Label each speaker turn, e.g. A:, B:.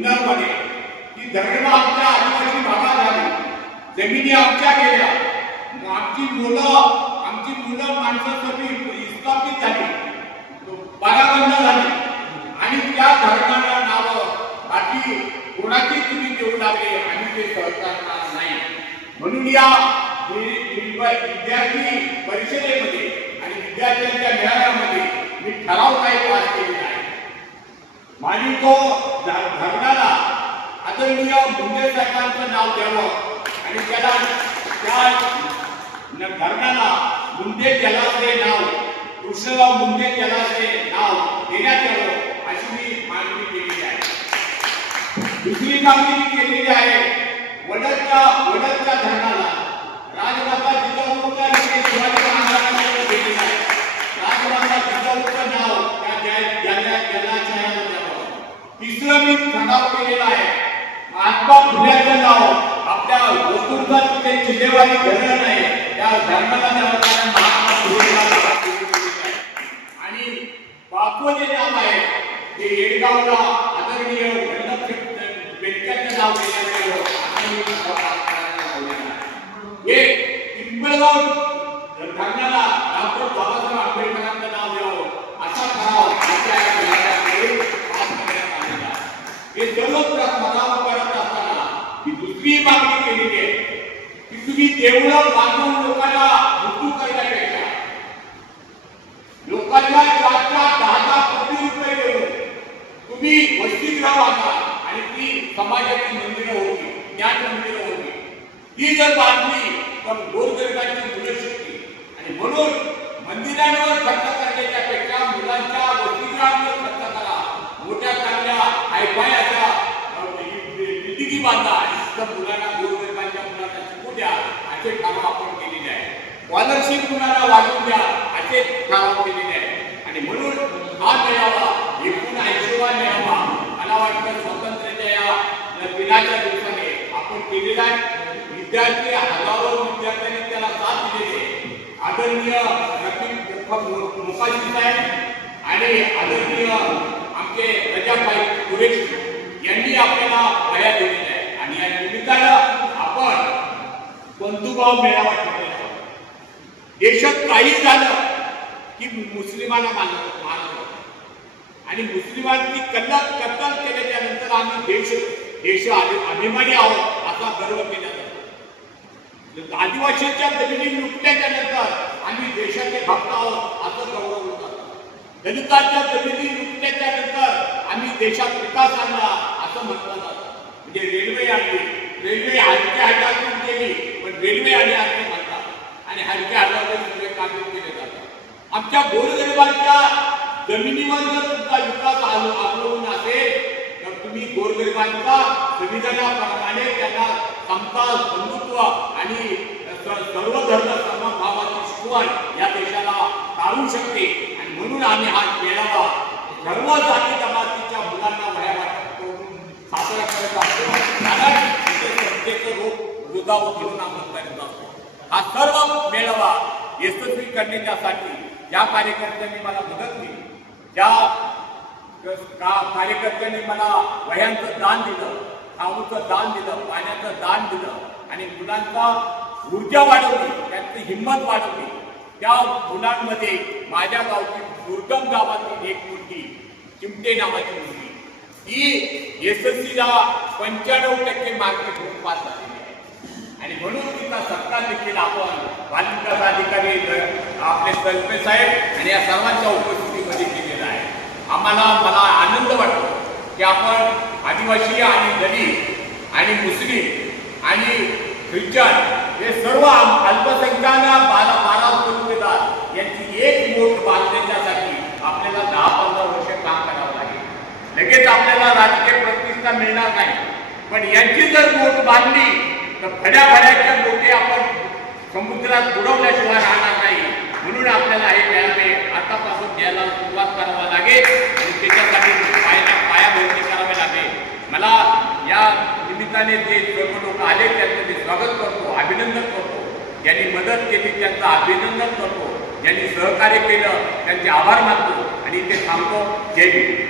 A: जुन्नरमध्ये की धरण आमच्या आदिवासी भागात झाली जमिनी आमच्या गेल्या. आमची मुलं आमची मुलं माणसं सगळी झाली. बाराबंद झाली. आणि त्या धर्माला नावं बाकी कोणाची तुम्ही देऊ लागले आणि ते सहकारणार नाही. म्हणून या विद्यार्थी परिषदेमध्ये आणि विद्यार्थ्यांच्या मेळाव्यामध्ये मी ठराव काही पास केलेला आहे. माझी तो धरणा आदरणीय मुंडे नाव धरणाला जलाशय नाव कृष्णराव जलाशय नाव देण्यात यावं अशी मी मागणी आहे दुसरी केलेली आहे धरणाला राजमाता जिजाऊचा इथे शिवाजी महाराजांनी आहे राजमाता जिजाऊचं नाव त्या जल- जल- जलाशयाला द्यावं तिसरं मी ठराव केलेला आहे महात्मा फुल्याचं नाव आपल्या वस्तूंचा तिथे जिल्हेवारी धरण आहे. त्या धरणाला द्यावं महात्मा आणि पाचवं जे नाव आहे. ते येडगावला आदरणीय व्यक्त्यांचं नाव हे पिंपळगाव धरणाला डॉक्टर बाबासाहेब आंबेडकरांचं नाव द्यावं असा ठराव हे सर्व प्रस्ताव करत असताना ही दुसरी मागणी केलेली आहे की तुम्ही देवळं बांधून लोकांना मृत्यू करण्यापेक्षा लोकांना चार चार दहा दहा कोटी रुपये देऊन तुम्ही वसतिगृह बांधा आणि ती समाजाची मंदिरं होती ज्ञान मंदिरं होती ती जर बांधली तर गोरगरिबांची मुलं शिकली आणि म्हणून मंदिरांवर खर्च करण्याच्या पेक्षा मुलांच्या वसतिगृहांवर खर्च करा. मोठ्या चांगल्या हायफाय म्हणजे, म्हणजे, बांधा आणि तिथं मुलांना गोरगरिबांच्या मुलांना शिकू द्या असे कामं आपण केलेले आहे स्कॉलरशिप कुणाला वाढवून द्या असे नाव केलेले आहे आणि म्हणून हा मेळावा एकूण ऐंशीवा मेळावा. मला वाटतं स्वातंत्र्याच्या या दिनाच्या दिवसाने आपण केलेला आहे. विद्यार्थी हजारो विद्यार्थ्यांनी त्याला साथ दिलेली आदरणीय रफिक मुखाजी साहेब आणि आदरणीय आमचे रजाबाई कुरेशी यांनी आपल्याला वया दिलेल्या आहे आणि या निमित्तानं आपण बंधुभाव मेळावा देशात काही झालं की मुस्लिमांना मानत मानत आणि मुस्लिमांनी कल्ला कत्तल केल्याच्यानंतर आम्ही देश देश अभिमानी आहोत असा गर्व केला जातो. म्हणजे आदिवासींच्या जमिनी लुटल्याच्या नंतर आम्ही देशाचे भक्त आहोत असं गौरव जातं. दलितांच्या जमिनी लुटल्याच्या नंतर आम्ही देशात विकास आणला असं म्हटलं जातं. म्हणजे रेल्वे आणली रेल्वे आजच्या हातातून गेली पण रेल्वे आली असं म्हणतात आणि हलक्या हातातून सगळे कामे केले जातात. आमच्या गोरगरिबांच्या जमिनीवर जर तुमचा विकास आलो असेल तर तुम्ही गोरगरिबांच्या संविधानाप्रमाणे त्यांना समता बंधुत्व आणि स- सर्व धर्म समभावाची शिकवण या देशाला टाळू शकते. आणि म्हणून आम्ही हा मेळावा सर्व जाती जमातीच्या मुलांना वया वाटप साजरा करत असतो कारण इथे सत्तेचं रोग रुजाव घेऊन आपण असतो हा सर्व मेळावा यशस्वी करण्याच्यासाठी ज्या कार्यकर्त्यांनी मला मदत केली. ज्या कार्यकर्त्यांनी मला वह्यांचं दान दिलं खाऊचं दान दिलं पाण्याचं दान दिलं आणि मुलांचा ऊर्जा वाढवली त्यांची हिंमत वाढवली त्या मुलांमध्ये माझ्या गावची दुर्गम गावातील एक मुलगी चिमटे नावाची मुलगी ती यशस्वीला पंच्याण्णव टक्के मार्केट घेऊन पास झालेली आहे आणि म्हणून तिचा सत्कार देखील आपण. बालविकास अधिकारी आपले कल्पे साहेब आणि या सर्वांच्या उपस्थितीमध्ये केलेला आहे. आम्हाला मला आनंद वाटतो की आपण आदिवासी आणि दलित आणि मुस्लिम आणि ख्रिश्चन हे सर्व अल्पसंख्याक बारा बारा उपस्थितदार यांची एक मोठ बांधण्यासाठी आपल्याला दहा पंधरा वर्ष काम करावं लागेल. लगेच आपल्याला राजकीय प्रतिष्ठा मिळणार नाही. पण यांची जर मोठ बांधली तर फड्या फड्याच्या बोटी आपण समुद्रात बुडवल्याशिवाय राहणार नाही. म्हणून आपल्याला हे व्यायामे आतापासून घ्यायला सुरुवात करावा लागेल. आणि त्याच्यासाठी पायाला पायाभरणी करावी लागेल. मला या निमित्ताने जे सर्व लोक आले त्यांचं मी स्वागत करतो अभिनंदन करतो. ज्यांनी मदत केली त्यांचं अभिनंदन करतो. ज्यांनी सहकार्य केलं त्यांचे आभार मानतो. आणि इथे थांबतो. जय भीम